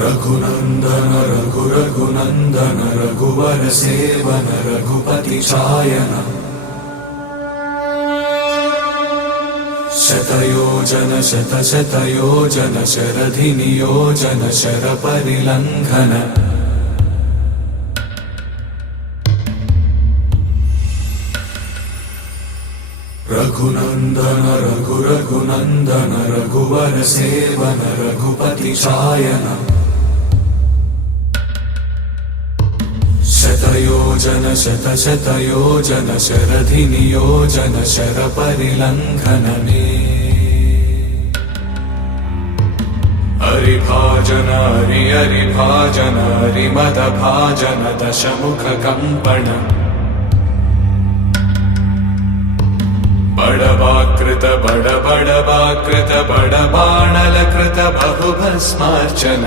रघुनंदन रघुनंदन रघुवर seven Raghupati छायन शतयोजन शतयोजन शरधि नियोजन sir परिलंघन Raghunandan Raghunandan रघुवर seven Raghupati छायन शतयोजन शतयोजन शरधि नियोजन sir परिलंघन हरिभाजन हरिभाजन हरिमद भाजन दशमुख कंपन बड़वाकृत बड़वाकृत बड़बाणलकृत बहुभस्मार्चन